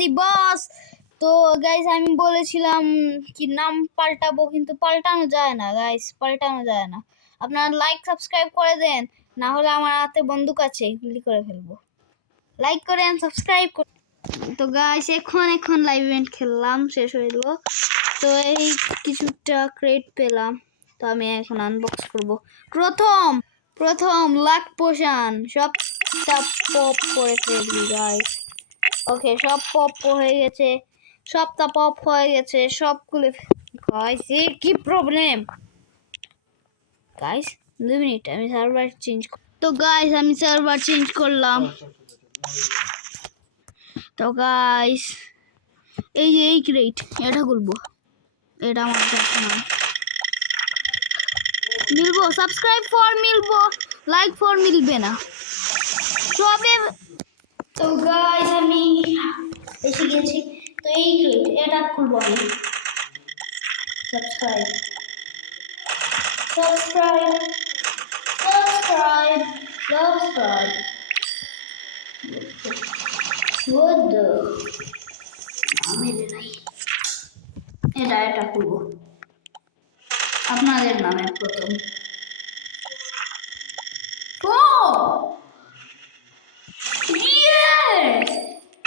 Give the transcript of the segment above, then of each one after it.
দি বস। তো গাইস আমি বলেছিলাম কি নাম পাল্টাবো, কিন্তু পাল্টানো যায় না গাইস, পাল্টানো যায় না। আপনারা লাইক সাবস্ক্রাইব করে দেন, না হলে আমার হাতে বন্দুক আছে, গুলি করে ফেলবো। লাইক করেন, সাবস্ক্রাইব করেন। তো গাইস এখন লাইভ ইভেন্ট খেললাম, শেষ হয়ে গেল। তো এই কিছুটা ক্রেট পেলাম, তো আমি এখন আনবক্স করব। প্রথম লাক পোশন সবটা পপ করে ফেলবি গাইস। ওকে, সব পপ হয়ে গেছে, সবটা পপ হয়ে গেছে, সব খুলে গাইস। কি প্রবলেম গাইস? 2 মিনিট, আমি সার্ভার চেঞ্জ। তো গাইস আমি সার্ভার চেঞ্জ করলাম। তো গাইস এই ক্রেট এটা খুলবো, এটা আমার কাছে না। মিলবো সাবস্ক্রাইব ফর, মিলবো লাইক ফর, মিলবে না সবে। তো গাইস আমি এসে গেছি। তো এই ক্রেট এটা খুলবো আমি। Subscribe subscribe subscribe subscribe. What the? আমি নাই এটা খুলবো আপনাদের নামে প্রথম।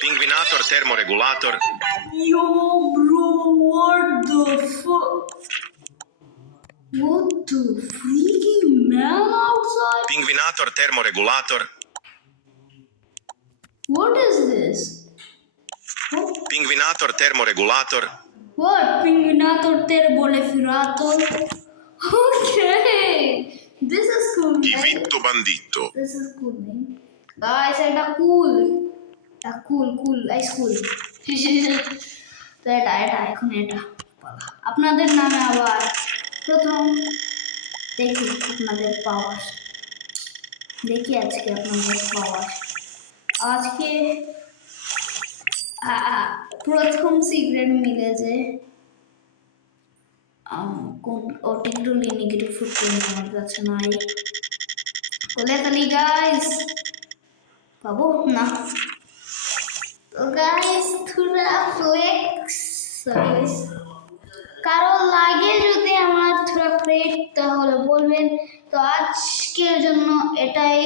Pinguinator termoregulator. Yo, bro, what the fuck? What the freaking man outside? Pinguinator termoregulator. What is this? Pinguinator termoregulator. What? Pinguinator termoregulator? Okay, this is cool. Chivitto bandito. This is cool name. Guys, এটা cool. এটা cool, ice cool. তো এটা এখন এটা আপনাদের নামে আবার প্রথম দেখি আপনাদের পাওয়ার। দেখি আজকে আপনাদের পাওয়ার। আজকে প্রথম সিক্রেট মিলে যে কোন অটিকডুলি নেগেটিভ ফুটপ্রিন্ট আমার কাছে নাই। বলে ফেলি গাইস, পাবো না। তো গাইস থোড়া ফ্লেক্স গাইস, কারো লাগে যদি আমার থোড়া ক্রেট তাহলে বলবেন। তো আজকের জন্য এটাই।